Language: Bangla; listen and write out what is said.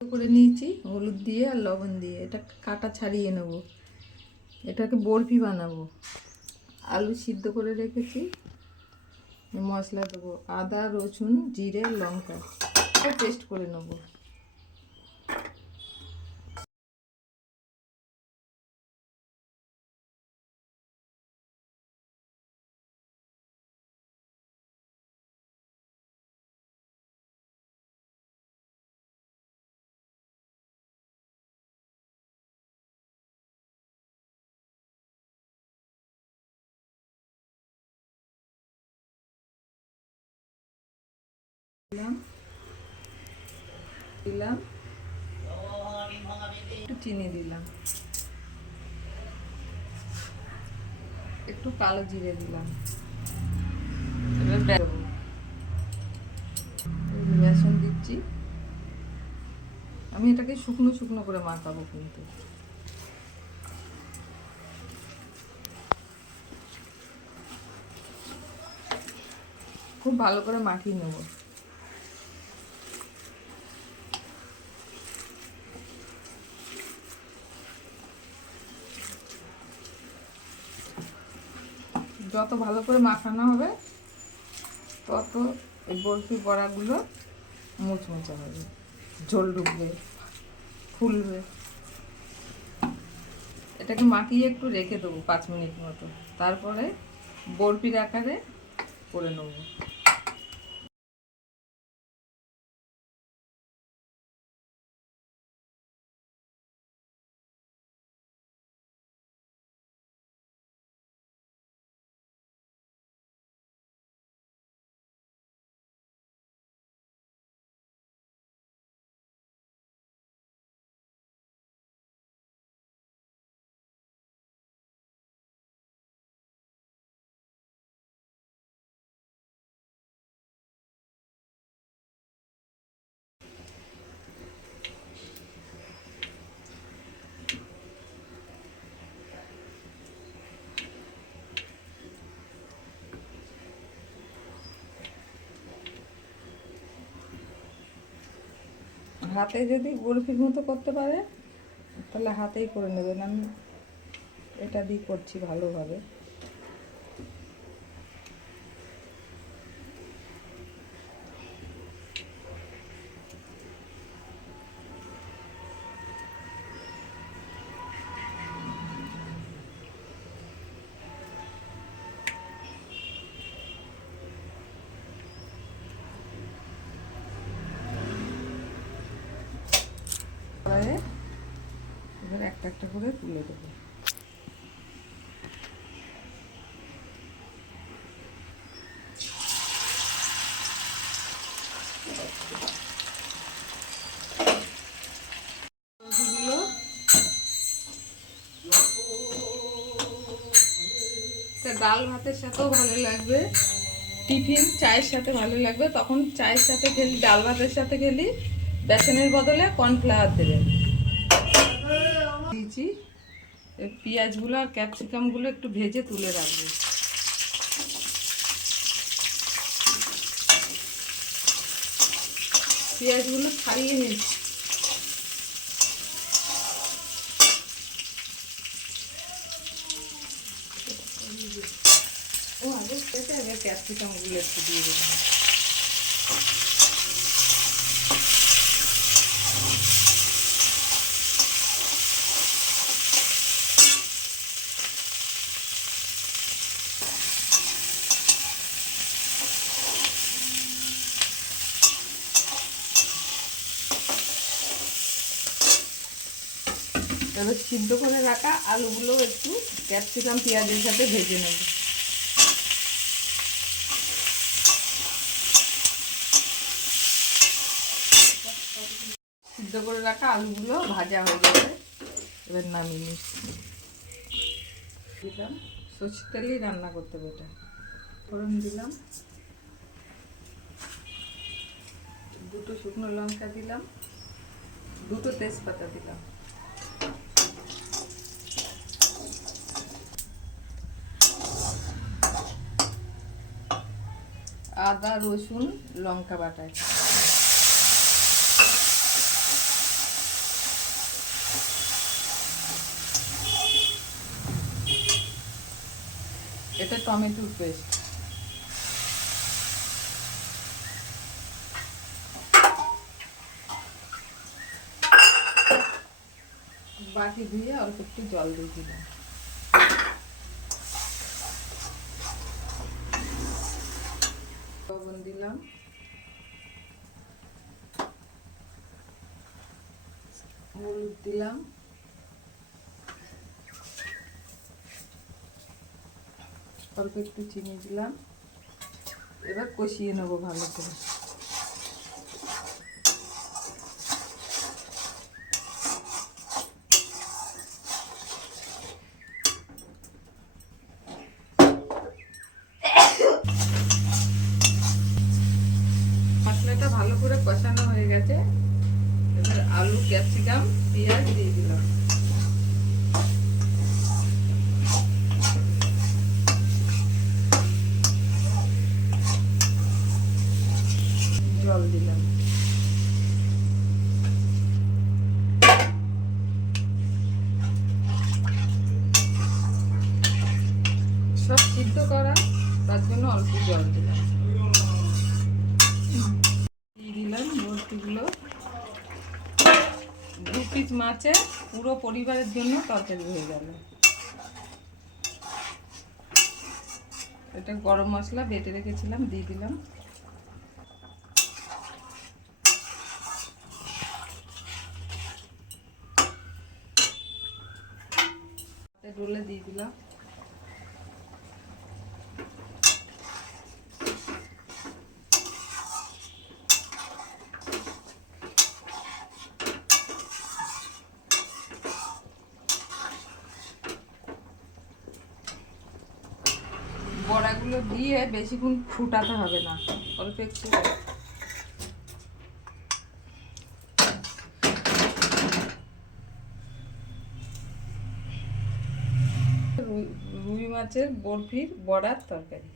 করে নিয়েছি হলুদ দিয়ে আর লবণ দিয়ে। এটা কাটা ছাড়িয়ে নেব। এটাকে বরফি বানাবো। আলু সিদ্ধ করে রেখেছি, মশলা দেবো আদা রসুন জিরে লঙ্কা, পেস্ট করে নেবো। দিলাম দিলাম একটু চিনি দিলাম, একটু কালো জিরে দিলাম, বেসন দিচ্ছি। আমি এটাকে শুকনো শুকনো করে মাখাবো, কিন্তু খুব ভালো করে মাখিয়ে নেব। যত ভালো করে মাখানো হবে তত এই বরফি বড়াগুলো মুচমুচে হবে, ঝোল ঢুকবে, ফুলবে। এটাকে মাখিয়ে একটু রেখে দেবো 5 মিনিট মতো, তারপরে বরফির আকারে করে নেব। হাতে যদি বরফির মতো করতে পারে তাহলে হাতেই করে নেবেন। আমি এটা দিয়ে করছি ভালোভাবে। এবার একটা একটা করে তুলে দেবো। ডাল ভাতের সাথেও ভালো লাগবে, টিফিন চায়ের সাথে ভালো লাগবে। তখন চায়ের সাথে খেলি, ডাল ভাতের সাথে খেলি বেসনের বদলে কর্নফ্লাওয়ার দেবেন। দিয়েছি পেঁয়াজগুলো আর ক্যাপসিকামগুলো একটু ভেজে তুলে রাখবো। পেঁয়াজগুলো ছাড়িয়ে নিচ্ছি। ও আগে এবার ক্যাপসিকামগুলো একটু দিয়ে দেবেন। এবার সিদ্ধ করে রাখা আলুগুলো একটু ক্যাপসিকাম পেঁয়াজের সাথে ভেজে নেব। সিদ্ধ করে রাখা আলুগুলো ভাজা হয়ে গেছে, এবার নামিয়ে নিচ্ছি। দিলাম সরষের তেলেই রান্না করতে হবে। এটা ফোড়ন দিলাম, দুটো শুকনো লঙ্কা দিলাম, দুটো তেজপাতা দিলাম, আদা রসুন লঙ্কা বাটা, টমেটোর পেস্ট, বাটি ধুয়ে অল্প একটু জল দিয়ে দিলাম। লবণ দিলাম, হলুদ দিলাম, অল্প একটু চিনি দিলাম। এবার কষিয়ে নেবো ভালো করে। মশলাটা ভালো করে কষানো হয়ে গেছে। এবার আলু, ক্যাপসিকাম, পেঁয়াজ দিয়ে দিলাম। জল দিলাম। সব সিদ্ধ করা, তার জন্য অল্প জল দিলাম। দিয়ে দিলাম বরফিগুলো। 2 পিস মাছে পুরো পরিবারের জন্য তরকারি হয়ে গেল। এটা গরম মশলা বেটে রেখেছিলাম, দিয়ে দিলাম। রোলে দিয়ে দিলাম। বড়াগুলো দিয়ে বেশিক্ষণ ফুটাতে হবে না, অল্প একটু রুই মাছের বরফির বড়ার তরকারি।